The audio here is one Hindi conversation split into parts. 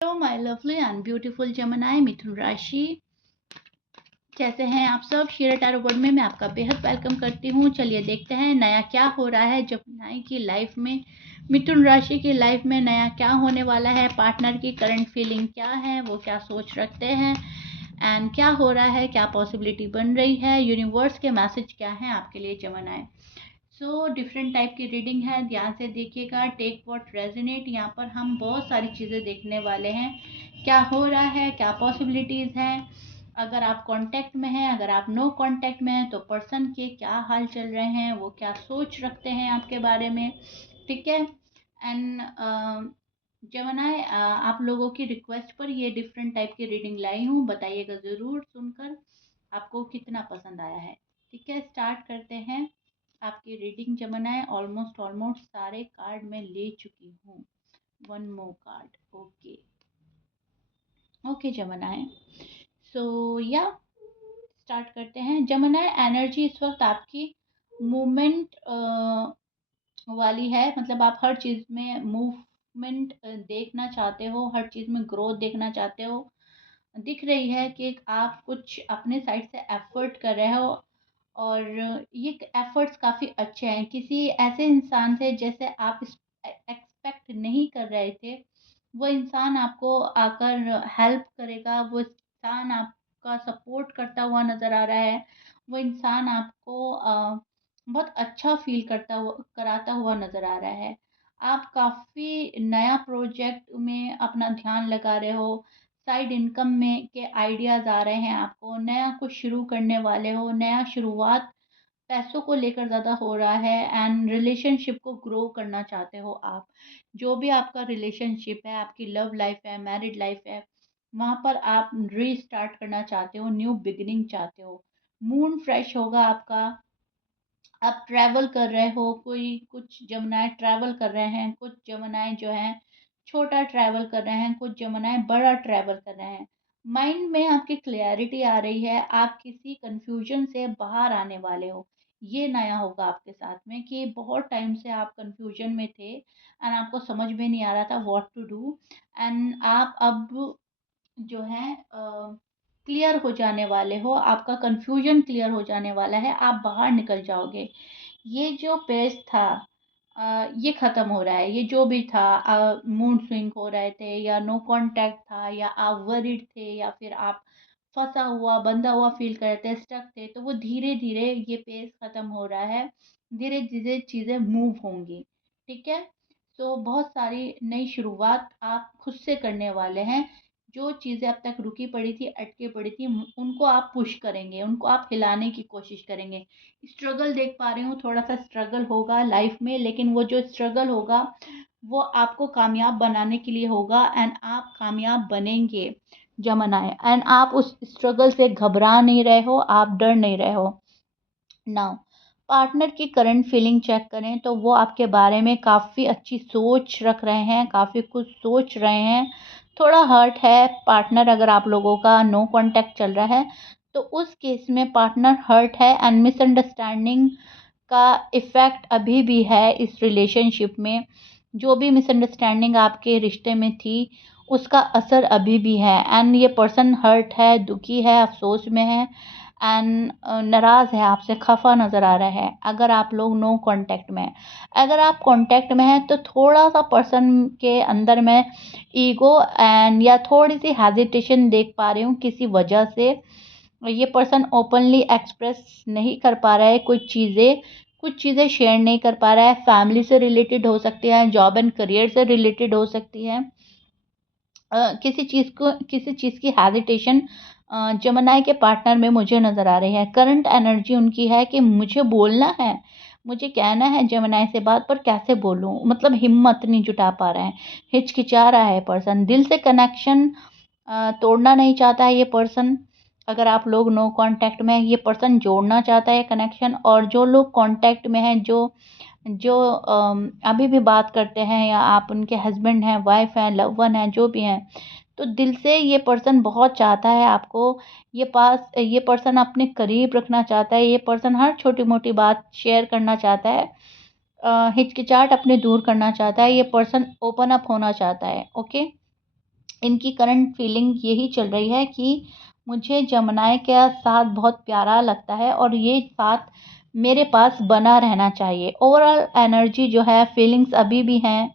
Hello my lovely and beautiful Gemini मिथुन राशि, कैसे हैं आप सब। शेयर टैरो वर्ड में मैं आपका बेहद वेलकम करती हूँ। चलिए देखते हैं नया क्या हो रहा है जेमिनी की लाइफ में, मिथुन राशि की लाइफ में नया क्या होने वाला है। पार्टनर की करंट फीलिंग क्या है, वो क्या सोच रखते हैं एंड क्या हो रहा है, क्या पॉसिबिलिटी बन रही है, यूनिवर्स के मैसेज क्या है आपके लिए जेमिनी। सो डिफरेंट टाइप की रीडिंग है, ध्यान से देखिएगा। Take what resonate. यहाँ पर हम बहुत सारी चीज़ें देखने वाले हैं, क्या हो रहा है, क्या पॉसिबिलिटीज़ हैं। अगर आप कांटेक्ट में हैं, अगर आप नो कांटेक्ट में हैं, तो पर्सन के क्या हाल चल रहे हैं, वो क्या सोच रखते हैं आपके बारे में, ठीक है। एंड जमनाए आप लोगों की रिक्वेस्ट पर ये डिफरेंट टाइप की रीडिंग लाई हूँ। बताइएगा ज़रूर सुनकर आपको कितना पसंद आया है। ठीक है, स्टार्ट करते हैं आपकी रीडिंग। जमनाए ऑलमोस्ट सारे कार्ड मैं ले चुकी हूँ। One more card. Okay okay Gemini, so या स्टार्ट करते हैं। जमनाए एनर्जी इस वक्त आपकी मूवमेंट वाली है, मतलब आप हर चीज़ में मूवमेंट देखना चाहते हो, हर चीज़ में ग्रोथ देखना चाहते हो। दिख रही है कि आप कुछ अपने साइड से एफर्ट कर रहे हो और ये एफर्ट्स काफ़ी अच्छे हैं। किसी ऐसे इंसान से जैसे आप एक्सपेक्ट नहीं कर रहे थे, वो इंसान आपको आकर हेल्प करेगा, वो इंसान आपका सपोर्ट करता हुआ नज़र आ रहा है, वो इंसान आपको बहुत अच्छा फ़ील करता हुआ कराता हुआ नज़र आ रहा है। आप काफ़ी नया प्रोजेक्ट में अपना ध्यान लगा रहे हो, साइड इनकम में के आइडियाज़ आ रहे हैं आपको, नया कुछ शुरू करने वाले हो, नया शुरुआत पैसों को लेकर ज़्यादा हो रहा है एंड रिलेशनशिप को ग्रो करना चाहते हो आप। जो भी आपका रिलेशनशिप है, आपकी लव लाइफ़ है, मैरिड लाइफ़ है, वहाँ पर आप रीस्टार्ट करना चाहते हो, न्यू बिगिनिंग चाहते हो। मूड फ्रेश होगा आपका। आप ट्रैवल कर रहे हो, कोई कुछ जमुनाएँ ट्रैवल कर रहे हैं, कुछ जमुनाएँ जो हैं छोटा ट्रैवल कर रहे हैं, कुछ जमुनाएँ बड़ा ट्रैवल कर रहे हैं। माइंड में आपकी क्लैरिटी आ रही है, आप किसी कन्फ्यूजन से बाहर आने वाले हो। ये नया होगा आपके साथ में कि बहुत टाइम से आप कन्फ्यूजन में थे एंड आपको समझ में नहीं आ रहा था व्हाट टू डू एंड आप अब जो है क्लियर हो जाने वाले हो, आपका कन्फ्यूजन क्लियर हो जाने वाला है, आप बाहर निकल जाओगे। ये जो पेज था ये ख़त्म हो रहा है। ये जो भी था मूड स्विंग हो रहे थे या नो कांटेक्ट था या आप वरिड थे या फिर आप फँसा हुआ, बंधा हुआ फ़ील कर रहे थे, स्टक थे, तो वो धीरे-धीरे ये पेज ख़त्म हो रहा है। धीरे-धीरे चीज़ें मूव होंगी, ठीक है? तो बहुत सारी नई शुरुआत आप खुद से करने वाले हैं। जो चीज़ें अब तक रुकी पड़ी थी, अटकी पड़ी थी, उनको आप पुश करेंगे, उनको आप हिलाने की कोशिश करेंगे। स्ट्रगल देख पा रही हूँ, थोड़ा-सा स्ट्रगल होगा लाइफ में, लेकिन वो जो स्ट्रगल होगा, वो आपको कामयाब बनाने के लिए होगा एंड आप कामयाब बनेंगे जमनाए। एंड आप उस स्ट्रगल से घबरा नहीं रहे हो, आप डर नहीं रहे हो। नाउ पार्टनर की करंट फीलिंग चेक करें तो वो आपके बारे में काफ़ी अच्छी सोच रख रहे हैं, काफ़ी कुछ सोच रहे हैं। थोड़ा हर्ट है पार्टनर, अगर आप लोगों का नो कांटेक्ट चल रहा है तो उस केस में पार्टनर हर्ट है एंड मिसअंडरस्टैंडिंग का इफ़ेक्ट अभी भी है इस रिलेशनशिप में। जो भी मिसअंडरस्टैंडिंग आपके रिश्ते में थी, उसका असर अभी भी है एंड ये पर्सन हर्ट है, दुखी है, अफ़सोस में है एंड नाराज़ है आपसे, खफ़ा नज़र आ रहा है। अगर आप लोग नो कांटेक्ट में हैं। अगर आप कांटेक्ट में हैं तो थोड़ा-सा पर्सन के अंदर मैं ईगो एंड या थोड़ी-सी हेजिटेशन देख पा रही हूँ किसी वजह से। ये पर्सन ओपनली एक्सप्रेस नहीं कर पा रहा है कुछ चीज़ें शेयर नहीं कर पा रहा है। फैमिली से रिलेटेड हो सकती है, जॉब एंड करियर से रिलेटेड हो सकती है। किसी चीज़ की हेजिटेशन जमनाई के पार्टनर में मुझे नज़र आ रही है। करंट एनर्जी उनकी है कि मुझे बोलना है, मुझे कहना है जमनाई से बात, पर कैसे बोलूँ? मतलब हिम्मत नहीं जुटा पा रहे हैं, हिचकिचा रहा है पर्सन। दिल से कनेक्शन तोड़ना नहीं चाहता है ये पर्सन। अगर आप लोग नो कांटेक्ट में हैं, ये पर्सन जोड़ना चाहता है कनेक्शन। और जो लोग कांटेक्ट में हैं, जो जो अभी भी बात करते हैं या आप उनके हस्बैंड हैं, वाइफ हैं, लव वन हैं, जो भी हैं, तो दिल से ये पर्सन बहुत चाहता है आपको। ये पर्सन अपने करीब रखना चाहता है। ये पर्सन हर छोटी-मोटी बात शेयर करना चाहता है। हिचकिचाहट अपने दूर करना चाहता है। ये पर्सन ओपन अप होना चाहता है, ओके? इनकी करंट फीलिंग यही चल रही है कि मुझे जमुनाई के साथ बहुत प्यारा लगता है और ये साथ मेरे पास बना रहना चाहिए। ओवरऑल एनर्जी जो है, फीलिंग्स अभी भी हैं,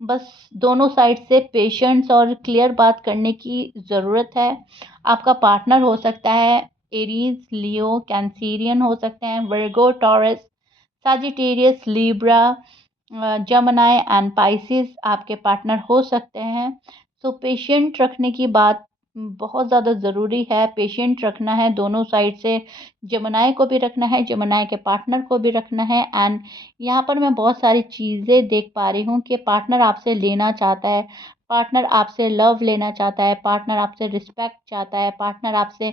बस दोनों साइड से पेशेंस और क्लियर बात करने की ज़रूरत है। आपका पार्टनर हो सकता है एरीज, लियो, कैंसीरियन हो सकते हैं, Virgo, Taurus, Sagittarius, Libra, Gemini and Pisces आपके पार्टनर हो सकते हैं। सो पेशेंट रखने की बात बहुत ज़्यादा ज़रूरी है। पेशेंट रखना है दोनों साइड से, जमनाई को भी रखना है, जमनाई के पार्टनर को भी रखना है। एंड यहाँ पर मैं बहुत सारी चीज़ें देख पा रही हूँ कि पार्टनर आपसे लेना चाहता है, पार्टनर आपसे लव लेना चाहता है, पार्टनर आपसे रिस्पेक्ट चाहता है, पार्टनर आपसे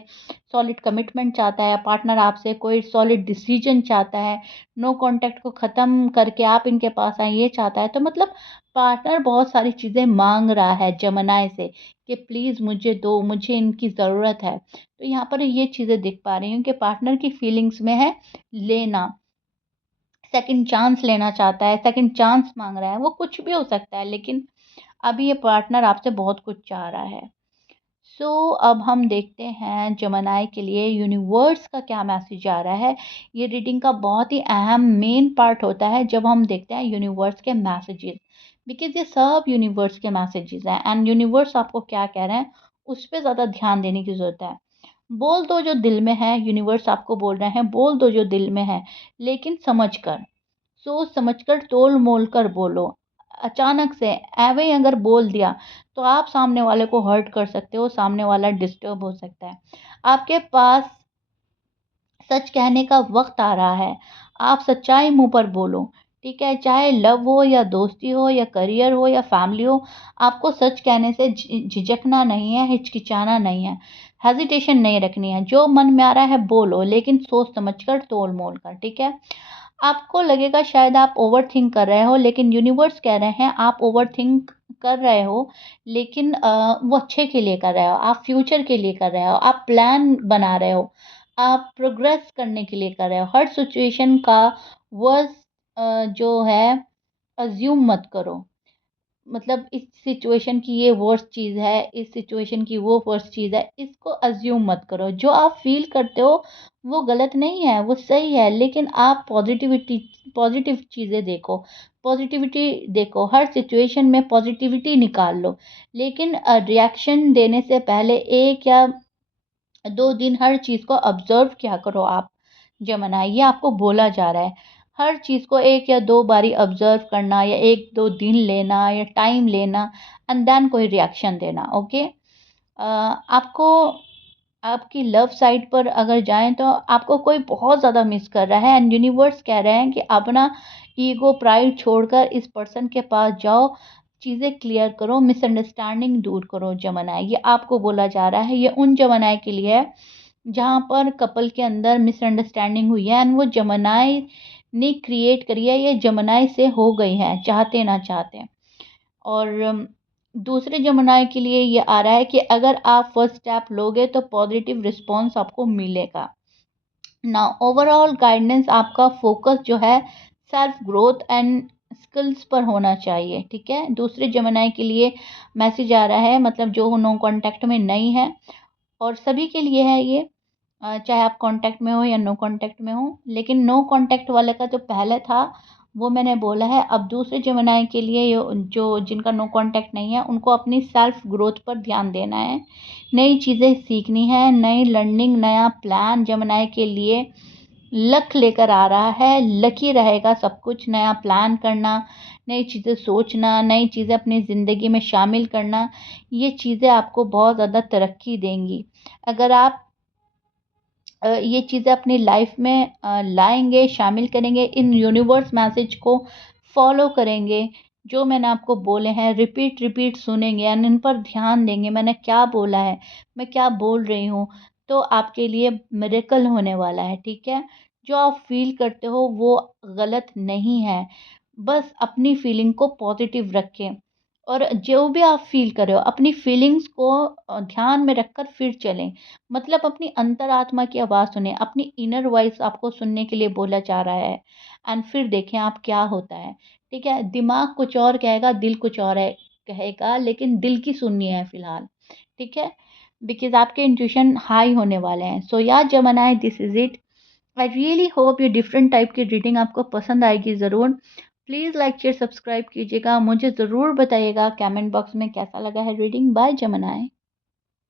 सॉलिड कमिटमेंट चाहता है, पार्टनर आपसे कोई सॉलिड डिसीजन चाहता है, नो कांटेक्ट को ख़त्म करके आप इनके पास आए ये चाहता है। तो मतलब पार्टनर बहुत सारी चीज़ें मांग रहा है जमनाई से कि प्लीज़ मुझे दो, मुझे इनकी ज़रूरत है। तो यहाँ पर ये चीज़ें देख पा रही हूँ कि पार्टनर की फीलिंग्स में है लेना, सेकंड चांस लेना चाहता है, सेकंड चांस मांग रहा है। वो कुछ भी हो सकता है, लेकिन अभी ये पार्टनर आपसे बहुत कुछ चाह रहा है। अब हम देखते हैं जमनाई के लिए यूनिवर्स का क्या मैसेज आ रहा है। ये रीडिंग का बहुत ही अहम मेन पार्ट होता है जब हम देखते हैं यूनिवर्स के मैसेजेस, बिकॉज ये सब यूनिवर्स के मैसेजेस हैं एंड यूनिवर्स आपको क्या कह रहे हैं उस पर ज़्यादा ध्यान देने की ज़रूरत है। बोल दो जो दिल में है, यूनिवर्स आपको बोल रहे हैं बोल दो जो दिल में है, लेकिन समझ कर, सोच समझकर, तोल मोल कर बोलो। अचानक से ऐवे ही अगर बोल दिया तो आप सामने वाले को हर्ट कर सकते हो, सामने वाला डिस्टर्ब हो सकता है। आपके पास सच कहने का वक्त आ रहा है। आप सच्चाई मुंह पर बोलो, ठीक है? चाहे लव हो या दोस्ती हो या करियर हो या फैमिली हो, आपको सच कहने से झिझकना नहीं है, हिचकिचाना नहीं है, हेजिटेशन नहीं रखनी है। जो मन में आ रहा है बोलो, लेकिन सोच समझकर, तोल मोल कर, ठीक है? आपको लगेगा शायद आप ओवरथिंक कर रहे हो, लेकिन यूनिवर्स कह रहे हैं आप ओवरथिंक कर रहे हो, लेकिन वो अच्छे के लिए कर रहे हो, आप फ्यूचर के लिए कर रहे हो, आप प्लान बना रहे हो, आप प्रोग्रेस करने के लिए कर रहे हो। हर सिचुएशन का वर्स्ट जो है अज़्यूम मत करो। मतलब इस सिचुएशन की ये वर्स्ट चीज़ है, इस सिचुएशन की वो वर्स्ट चीज़ है, इसको अज़्यूम मत करो। जो आप फ़ील करते हो वो गलत नहीं है, वो सही है, लेकिन आप पॉज़िटिव चीज़ें देखो, पॉज़िटिविटी देखो, हर सिचुएशन में पॉज़िटिविटी निकाल लो। लेकिन रिएक्शन देने से पहले 1 या 2 दिन हर चीज़ को ऑब्ज़र्व किया करो आप, जमाना ये आपको बोला जा रहा है। हर चीज़ को 1 या 2 बारी ऑब्ज़र्व करना या 1-2 दिन लेना या टाइम लेना एंड देन कोई रिएक्शन देना, ओके? आपको आपकी लव साइड पर अगर जाएँ तो आपको कोई बहुत ज़्यादा मिस कर रहा है एंड यूनिवर्स कह रहे हैं कि अपना ईगो, प्राइड छोड़कर इस पर्सन के पास जाओ, चीज़ें क्लियर करो, मिसअंडरस्टैंडिंग दूर करो जमानाए। ये आपको बोला जा रहा है, ये उन जमानाए के लिए है जहाँ पर कपल के अंदर मिसअंडरस्टैंडिंग हुई है एंड वो जमानाए ने क्रिएट करी है, ये जमानाए से हो गई है, चाहते ना चाहते। और दूसरे जमुनाई के लिए ये आ रहा है कि अगर आप फर्स्ट स्टेप लोगे तो पॉजिटिव रिस्पॉन्स आपको मिलेगा। ना ओवरऑल गाइडेंस आपका फोकस जो है सेल्फ ग्रोथ एंड स्किल्स पर होना चाहिए, ठीक है? दूसरे जमुनाई के लिए मैसेज आ रहा है, मतलब जो नो कांटेक्ट में नहीं है और सभी के लिए है ये, चाहे आप कांटेक्ट में हो या नो कांटेक्ट में हो। लेकिन नो कांटेक्ट वाले का जो पहले था वो मैंने बोला है। अब दूसरे जमानाए के लिए जो जिनका नो कांटेक्ट नहीं है उनको अपनी सेल्फ ग्रोथ पर ध्यान देना है, नई चीज़ें सीखनी है, नई लर्निंग, नया प्लान जमानाए के लिए लक लेकर आ रहा है। लकी रहेगा सब कुछ, नया प्लान करना, नई चीज़ें सोचना, नई चीज़ें अपनी ज़िंदगी में शामिल करना, ये चीज़ें आपको बहुत ज़्यादा तरक्की देंगी। अगर आप ये चीज़ें अपनी लाइफ में लाएँगे, शामिल करेंगे, इन यूनिवर्स मैसेज को फॉलो करेंगे, जो मैंने आपको बोले हैं, रिपीट सुनेंगे एंड इन पर ध्यान देंगे, मैंने क्या बोला है, मैं क्या बोल रही हूँ, तो आपके लिए मिरेकल होने वाला है, ठीक है? जो आप फ़ील करते हो वो गलत नहीं है, बस अपनी फीलिंग को पॉज़िटिव रखें और जो भी आप फ़ील कर रहे हो, अपनी फीलिंग्स को ध्यान में रखकर फिर चलें। मतलब अपनी अंतरात्मा की आवाज़ सुनें, अपनी इनर वॉइस आपको सुनने के लिए बोला जा रहा है एंड फिर देखें आप क्या होता है, ठीक है? दिमाग कुछ और कहेगा, दिल कुछ और है। कहेगा, लेकिन दिल की सुननी है फ़िलहाल, ठीक है? बिकॉज़ आपके इंट्यूशन हाई होने वाले हैं। सो या Gemini, this is it. I really hope ये डिफरेंट टाइप की रीडिंग आपको पसंद आएगी ज़रूर। प्लीज़ लाइक, शेयर, सब्सक्राइब कीजिएगा। मुझे ज़रूर बताइएगा कमेंट बॉक्स में कैसा लगा है रीडिंग। Bye Gemini.